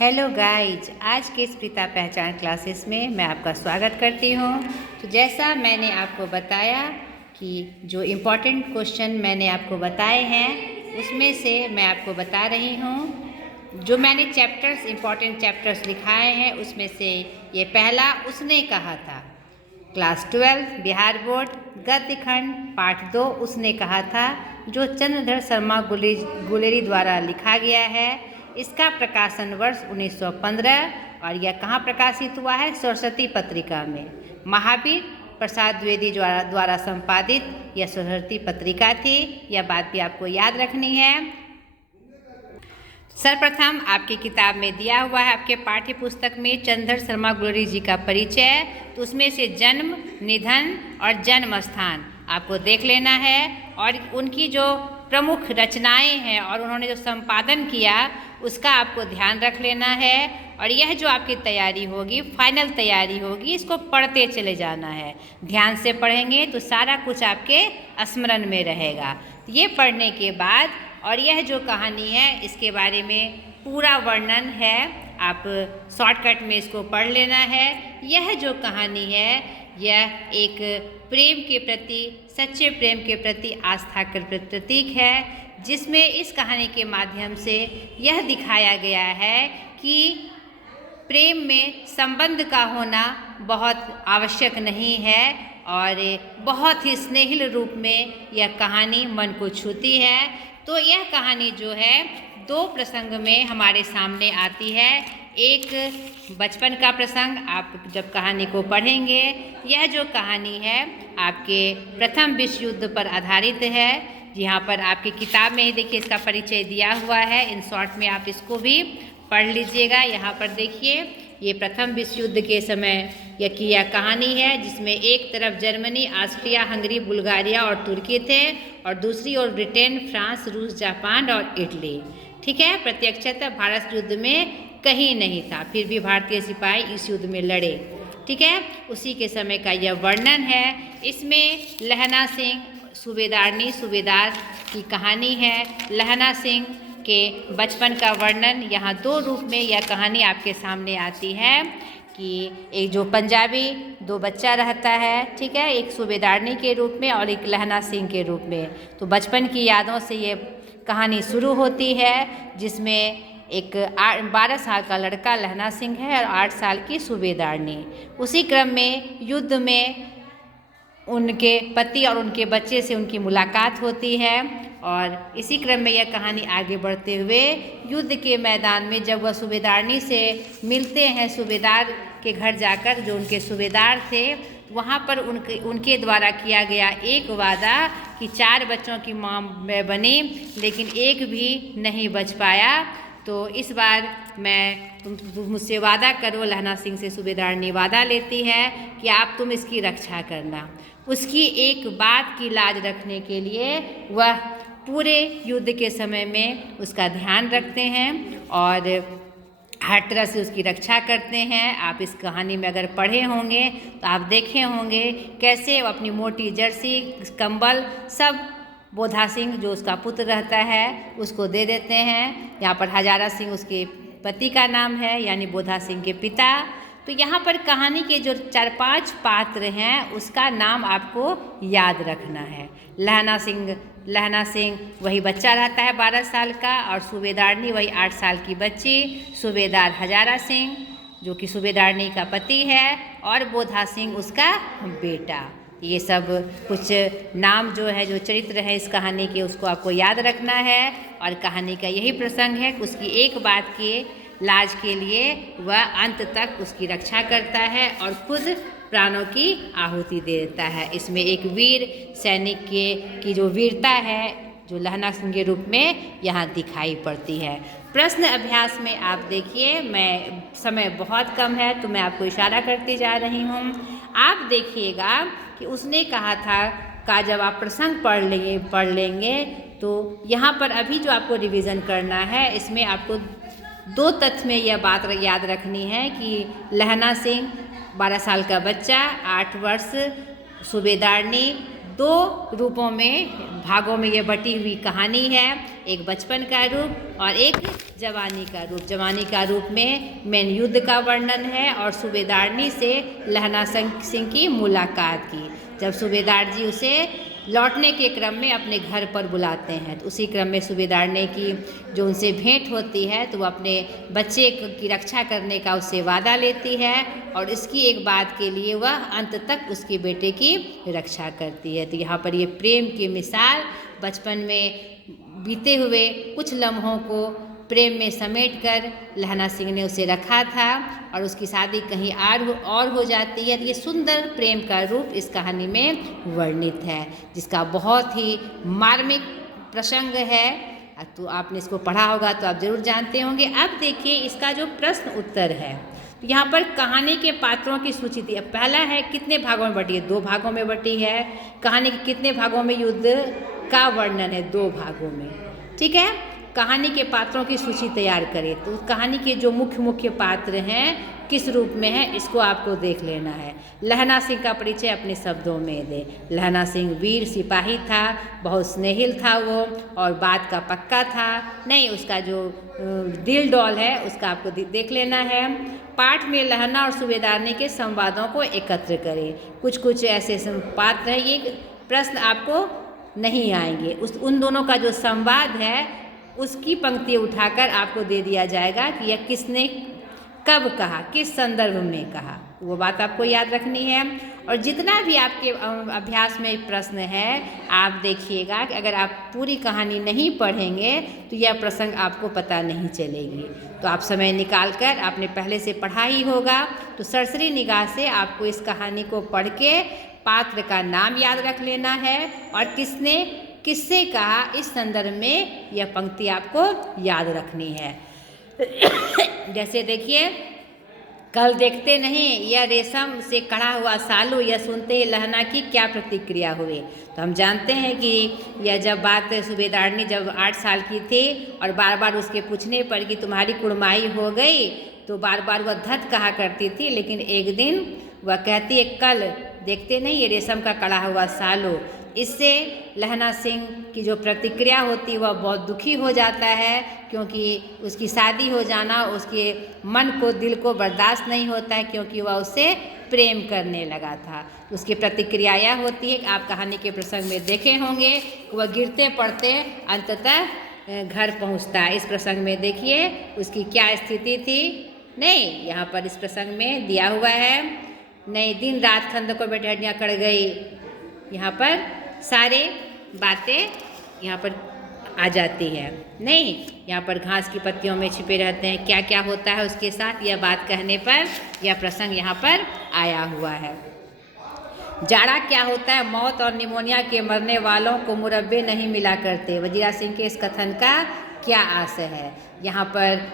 Hello guys, आज के स्पृता पहचान क्लासेस में मैं आपका स्वागत करती हूँ। तो जैसा मैंने आपको बताया कि जो इम्पोर्टेंट क्वेश्चन मैंने आपको बताए हैं उसमें से मैं आपको बता रही हूँ। जो मैंने चैप्टर्स इम्पोर्टेंट चैप्टर्स लिखाए हैं उसमें से ये पहला उसने कहा था, क्लास 12 बिहार बोर्ड गद्य खंड पाठ 2 उसने कहा था, जो चंद्रधर शर्मा गुलेरी द्वारा लिखा गया है। इसका प्रकाशन वर्ष 1915 और यह कहाँ प्रकाशित हुआ है? सरस्वती पत्रिका में। महावीर प्रसाद द्विवेदी द्वारा संपादित यह सरस्वती पत्रिका थी। यह बात भी आपको याद रखनी है। सर्वप्रथम आपकी किताब में दिया हुआ है, आपके पाठ्य पुस्तक में चंद्रधर शर्मा गुलेरी जी का परिचय। तो उसमें से जन्म, निधन और जन्म स्थान आपको देख लेना है, और उनकी जो प्रमुख रचनाएं हैं और उन्होंने जो संपादन किया उसका आपको ध्यान रख लेना है। और यह जो आपकी तैयारी होगी, फाइनल तैयारी होगी, इसको पढ़ते चले जाना है। ध्यान से पढ़ेंगे तो सारा कुछ आपके स्मरण में रहेगा। ये पढ़ने के बाद और यह जो कहानी है इसके बारे में पूरा वर्णन है, आप शॉर्टकट में इसको पढ़ लेना है। यह जो कहानी है यह एक प्रेम के प्रति, सच्चे प्रेम के प्रति आस्था का प्रतीक है, जिसमें इस कहानी के माध्यम से यह दिखाया गया है कि प्रेम में संबंध का होना बहुत आवश्यक नहीं है, और बहुत ही स्नेहिल रूप में यह कहानी मन को छूती है। तो यह कहानी जो है दो प्रसंग में हमारे सामने आती है। एक बचपन का प्रसंग, आप जब कहानी को पढ़ेंगे, यह जो कहानी है आपके प्रथम विश्व युद्ध पर आधारित है। यहाँ पर आपकी किताब में ही देखिए इसका परिचय दिया हुआ है। इन शॉर्ट में आप इसको भी पढ़ लीजिएगा। यहाँ पर देखिए ये प्रथम विश्व युद्ध के समय यह कहानी है, जिसमें एक तरफ जर्मनी, ऑस्ट्रिया, हंगरी, बुल्गारिया और तुर्की थे, और दूसरी ओर ब्रिटेन, फ्रांस, रूस, जापान और इटली। ठीक है, प्रत्यक्षतः भारत युद्ध में कहीं नहीं था, फिर भी भारतीय सिपाही इस युद्ध में लड़े। ठीक है, उसी के समय का यह वर्णन है। इसमें लहना सिंह सूबेदार की कहानी है। लहना सिंह के बचपन का वर्णन यहाँ दो रूप में यह कहानी आपके सामने आती है कि एक जो पंजाबी दो बच्चा रहता है, ठीक है, एक सूबेदारनी के रूप में और एक लहना सिंह के रूप में। तो बचपन की यादों से ये कहानी शुरू होती है, जिसमें एक 12 साल का लड़का लहना सिंह है और 8 साल की सूबेदारनी। उसी क्रम में युद्ध में उनके पति और उनके बच्चे से उनकी मुलाकात होती है, और इसी क्रम में यह कहानी आगे बढ़ते हुए युद्ध के मैदान में जब वह सूबेदारनी से मिलते हैं, सूबेदार के घर जाकर, जो उनके सूबेदार थे, वहाँ पर उनके द्वारा किया गया एक वादा कि 4 बच्चों की माँ बनी, लेकिन एक भी नहीं बच पाया। तो इस बार तुम मुझसे वादा करो। लहना सिंह से सूबेदारनी वादा लेती है कि तुम इसकी रक्षा करना। उसकी एक बात की लाज रखने के लिए वह पूरे युद्ध के समय में उसका ध्यान रखते हैं और हर तरह से उसकी रक्षा करते हैं। आप इस कहानी में अगर पढ़े होंगे तो आप देखे होंगे कैसे वो अपनी मोटी जर्सी, कंबल सब बोधा सिंह जो उसका पुत्र रहता है उसको दे देते हैं। यहाँ पर हजारा सिंह उसके पति का नाम है, यानी बोधा सिंह के पिता। तो यहाँ पर कहानी के जो 4-5 पात्र हैं उसका नाम आपको याद रखना है। लहना सिंह वही बच्चा रहता है 12 साल का, और सूबेदारनी वही 8 साल की बच्ची। सूबेदार हजारा सिंह जो कि सूबेदारनी का पति है, और बोधा सिंह उसका बेटा। ये सब कुछ नाम जो है, जो चरित्र है इस कहानी के, उसको आपको याद रखना है। और कहानी का यही प्रसंग है कि उसकी एक बात के लाज के लिए वह अंत तक उसकी रक्षा करता है और खुद प्राणों की आहुति दे देता है। इसमें एक वीर सैनिक की जो वीरता है, जो लहना सिंह के रूप में यहाँ दिखाई पड़ती है। प्रश्न अभ्यास में आप देखिए, समय बहुत कम है तो मैं आपको इशारा करती जा रही हूँ। आप देखिएगा कि उसने कहा था का जब आप प्रसंग पढ़ लेंगे तो यहाँ पर अभी जो आपको रिवीजन करना है, इसमें आपको 2 तथ्य में यह बात याद रखनी है कि लहना सिंह 12 साल का बच्चा, 8 वर्ष, सूबेदारनी दो रूपों में, भागों में ये बटी हुई कहानी है। एक बचपन का रूप और एक जवानी का रूप। जवानी का रूप में मेन युद्ध का वर्णन है और सूबेदारनी से लहना सिंह की मुलाकात की। जब सूबेदार जी उसे लौटने के क्रम में अपने घर पर बुलाते हैं, तो उसी क्रम में सूबेदारनी की जो उनसे भेंट होती है, तो वो अपने बच्चे की रक्षा करने का उससे वादा लेती है और इसकी एक बात के लिए वह अंत तक उसके बेटे की रक्षा करती है। तो यहाँ पर ये प्रेम की मिसाल, बचपन में बीते हुए कुछ लम्हों को प्रेम में समेटकर लहना सिंह ने उसे रखा था और उसकी शादी कहीं और हो जाती है। तो ये सुंदर प्रेम का रूप इस कहानी में वर्णित है, जिसका बहुत ही मार्मिक प्रसंग है। तो आपने इसको पढ़ा होगा तो आप जरूर जानते होंगे। अब देखिए इसका जो प्रश्न उत्तर है, तो यहाँ पर कहानी के पात्रों की सूची थी। पहला है कितने भागों में बटी है, 2 भागों में बटी है। कहानी के कितने भागों में युद्ध का वर्णन है, 2 भागों में। ठीक है, कहानी के पात्रों की सूची तैयार करें। तो कहानी के जो मुख्य पात्र हैं किस रूप में है, इसको आपको देख लेना है। लहना सिंह का परिचय अपने शब्दों में दे। लहना सिंह वीर सिपाही था, बहुत स्नेहिल था वो और बात का पक्का था। नहीं, उसका जो दिल डॉल है उसका आपको देख लेना है। पाठ में लहना और सूबेदारनी के संवादों को एकत्र करें। कुछ ऐसे पात्र हैं, ये प्रश्न आपको नहीं आएंगे। उन दोनों का जो संवाद है उसकी पंक्ति उठाकर आपको दे दिया जाएगा कि यह किसने कब कहा, किस संदर्भ में कहा, वो बात आपको याद रखनी है। और जितना भी आपके अभ्यास में प्रश्न है, आप देखिएगा कि अगर आप पूरी कहानी नहीं पढ़ेंगे तो यह प्रसंग आपको पता नहीं चलेगी। तो आप समय निकाल कर, आपने पहले से पढ़ा ही होगा, तो सरसरी निगाह से आपको इस कहानी को पढ़ के पात्र का नाम याद रख लेना है और किसने किससे कहा, इस संदर्भ में यह पंक्ति आपको याद रखनी है। जैसे देखिए, कल देखते नहीं यह रेशम से कढ़ा हुआ सालू, यह सुनते ही लहना की क्या प्रतिक्रिया हुई। तो हम जानते हैं कि यह जब बात सूबेदारनी जब 8 साल की थी और बार बार उसके पूछने पर कि तुम्हारी कुड़माई हो गई, तो बार बार वह धत कहा करती थी। लेकिन एक दिन वह कहती है कल देखते नहीं ये रेशम का कढ़ा हुआ सालू। इससे लहना सिंह की जो प्रतिक्रिया होती है वह बहुत दुखी हो जाता है, क्योंकि उसकी शादी हो जाना उसके मन को, दिल को बर्दाश्त नहीं होता है, क्योंकि वह उससे प्रेम करने लगा था। उसकी प्रतिक्रिया यह होती है कि आप कहानी के प्रसंग में देखे होंगे, वह गिरते पड़ते अंततः घर पहुंचता है। इस प्रसंग में देखिए उसकी क्या स्थिति थी। नहीं, यहाँ पर इस प्रसंग में दिया हुआ है, नहीं दिन रात खंदकों में ढेड़ियाँ कड़ गई। यहाँ पर सारे बातें यहाँ पर आ जाती है। नहीं, यहाँ पर घास की पत्तियों में छिपे रहते हैं, क्या क्या होता है उसके साथ, यह बात कहने पर यह प्रसंग यहाँ पर आया हुआ है। जाड़ा क्या होता है, मौत और निमोनिया के मरने वालों को मुरब्बे नहीं मिला करते। वजीरा सिंह के इस कथन का क्या आशय है। यहाँ पर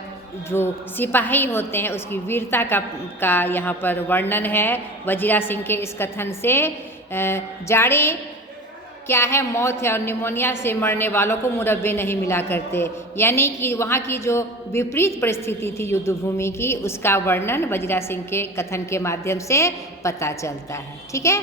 जो सिपाही होते हैं उसकी वीरता का यहाँ पर वर्णन है। वजीरा सिंह के इस कथन से जाड़े क्या है, मौत है और निमोनिया से मरने वालों को मुरब्बे नहीं मिला करते, यानी कि वहाँ की जो विपरीत परिस्थिति थी युद्ध भूमि की, उसका वर्णन वजीरा सिंह के कथन के माध्यम से पता चलता है। ठीक है,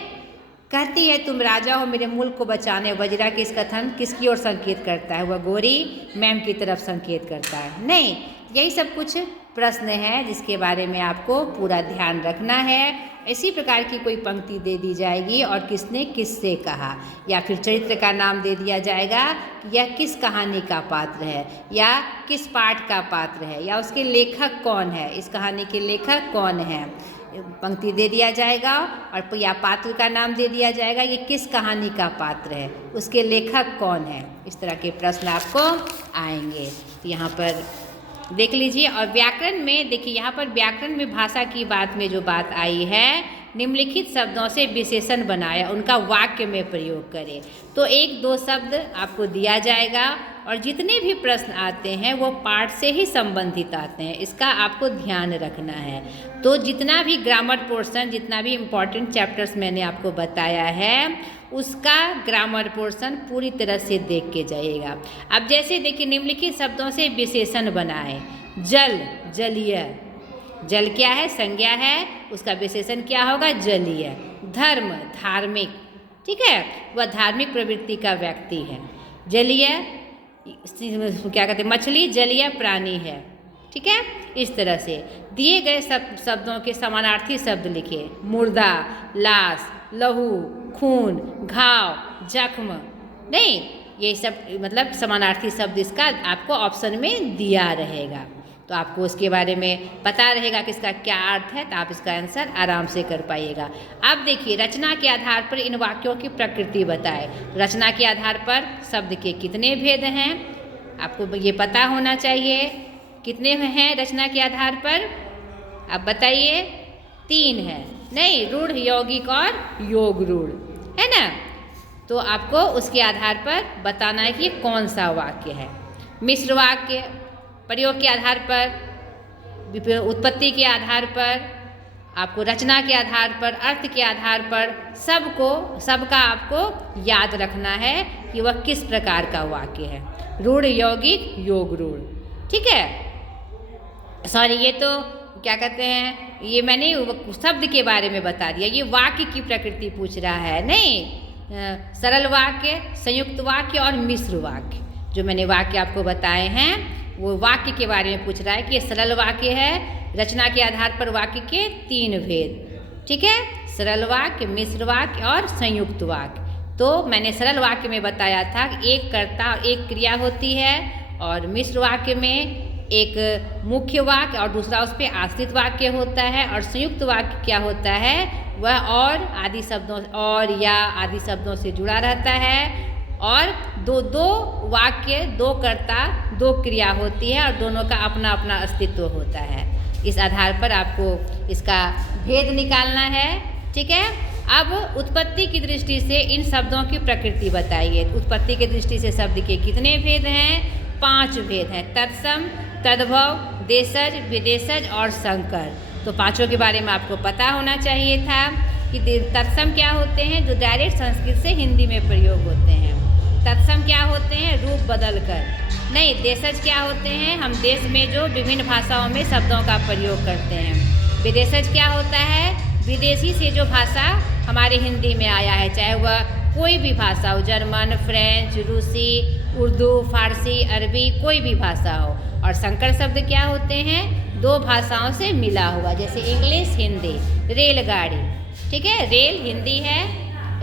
कहती है तुम राजा हो मेरे मुल्क को बचाने। वजीरा के इस कथन किसकी ओर संकेत करता है, वह गोरी मैम की तरफ संकेत करता है। नहीं, यही सब कुछ प्रश्न है जिसके बारे में आपको पूरा ध्यान रखना है। इसी प्रकार की कोई पंक्ति दे दी जाएगी और किसने किससे कहा, या फिर चरित्र का नाम दे दिया जाएगा कि यह किस कहानी का पात्र है या किस पाठ का पात्र है या उसके लेखक कौन है, इस कहानी के लेखक कौन है, पंक्ति दे दिया जाएगा और या पात्र का नाम दे दिया जाएगा, ये किस कहानी का पात्र है, उसके लेखक कौन है। इस तरह के प्रश्न आपको आएंगे। तो यहाँ पर देख लीजिए। और व्याकरण में देखिए, यहाँ पर व्याकरण में भाषा की बात में जो बात आई है, निम्नलिखित शब्दों से विशेषण बनाया, उनका वाक्य में प्रयोग करें। तो 1-2 शब्द आपको दिया जाएगा और जितने भी प्रश्न आते हैं वो पाठ से ही संबंधित आते हैं, इसका आपको ध्यान रखना है। तो जितना भी ग्रामर पोर्शन, जितना भी इम्पॉर्टेंट चैप्टर्स मैंने आपको बताया है, उसका ग्रामर पोर्शन पूरी तरह से देख के जाइएगा। अब जैसे देखिए, निम्नलिखित शब्दों से विशेषण बनाए। जल, जलीय, जल क्या है, संज्ञा है, उसका विशेषण क्या होगा, जलीय। धर्म, धार्मिक, ठीक है, वह धार्मिक प्रवृत्ति का व्यक्ति है। जलीय क्या कहते हैं, मछली जलीय प्राणी है। ठीक है, इस तरह से दिए गए शब्दों के समानार्थी शब्द लिखिए। मुर्दा, लाश, लहू, खून, घाव, जख्म। नहीं, ये सब मतलब समानार्थी शब्द इसका आपको ऑप्शन में दिया रहेगा, तो आपको उसके बारे में पता रहेगा कि इसका क्या अर्थ है, तो आप इसका आंसर आराम से कर पाइएगा। अब देखिए, रचना के आधार पर इन वाक्यों की प्रकृति बताए। रचना के आधार पर शब्द के कितने भेद हैं, आपको ये पता होना चाहिए। कितने हैं रचना के आधार पर, आप बताइए। 3 है। नहीं, रूढ़, यौगिक और योग रूढ़, है ना। तो आपको उसके आधार पर बताना है कि कौन सा वाक्य है। मिश्र वाक्य प्रयोग के आधार पर, उत्पत्ति के आधार पर, आपको रचना के आधार पर, अर्थ के आधार पर सबका आपको याद रखना है कि वह किस प्रकार का वाक्य है। रूढ़, यौगिक, योग रूढ़। ठीक है, सॉरी, ये तो क्या कहते हैं, ये मैंने शब्द के बारे में बता दिया, ये वाक्य की प्रकृति पूछ रहा है। नहीं, सरल वाक्य, संयुक्त वाक्य और मिश्र वाक्य, जो मैंने वाक्य आपको बताए हैं वो वाक्य के बारे में पूछ रहा है कि ये सरल वाक्य है। रचना के आधार पर वाक्य के 3 भेद। ठीक है, सरल वाक्य, मिश्र वाक्य और संयुक्त वाक्य। तो मैंने सरल वाक्य में बताया था कि एक कर्ता और एक क्रिया होती है, और मिश्र वाक्य में एक मुख्य वाक्य और दूसरा उस पर आश्रित वाक्य होता है, और संयुक्त वाक्य क्या होता है, वह और आदि शब्दों, और या आदि शब्दों से जुड़ा रहता है, और दो वाक्य, 2 कर्ता 2 क्रिया होती है, और दोनों का अपना अपना अस्तित्व होता है। इस आधार पर आपको इसका भेद निकालना है। ठीक है, अब उत्पत्ति की दृष्टि से इन शब्दों की प्रकृति बताइए। उत्पत्ति की दृष्टि से शब्द के कितने भेद हैं? 5 भेद हैं। तत्सम, तद्भव, देशज, विदेशज और संकर। तो 5 के बारे में आपको पता होना चाहिए था कि तत्सम क्या होते हैं, जो डायरेक्ट संस्कृत से हिंदी में प्रयोग होते हैं। तत्सम क्या होते हैं, रूप बदल कर। नहीं, देशज क्या होते हैं, हम देश में जो विभिन्न भाषाओं में शब्दों का प्रयोग करते हैं। विदेशज क्या होता है, विदेशी से जो भाषा हमारे हिंदी में आया है, चाहे वह कोई भी भाषा हो, जर्मन, फ्रेंच, रूसी, उर्दू, फारसी, अरबी, कोई भी भाषा हो। और संकर शब्द क्या होते हैं, 2 भाषाओं से मिला हुआ, जैसे इंग्लिश, हिंदी। रेलगाड़ी, ठीक है, रेल हिंदी है,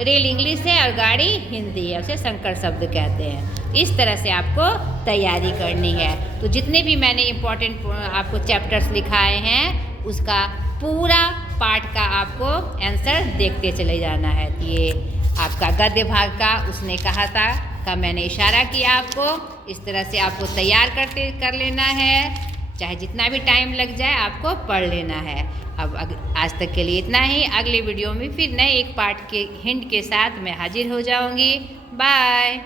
रेल इंग्लिश है, और गाड़ी हिंदी है, उसे संकर शब्द कहते हैं। इस तरह से आपको तैयारी करनी है। तो जितने भी मैंने इम्पोर्टेंट आपको चैप्टर्स लिखाए हैं, उसका पूरा पाठ का आपको आंसर देखते चले जाना है। ये आपका गद्य भाग का उसने कहा था का मैंने इशारा किया आपको। इस तरह से आपको तैयार कर लेना है, चाहे जितना भी टाइम लग जाए आपको पढ़ लेना है। अब आज तक के लिए इतना ही। अगले वीडियो में फिर नए एक पार्ट के हिंट के साथ मैं हाजिर हो जाऊंगी। बाय।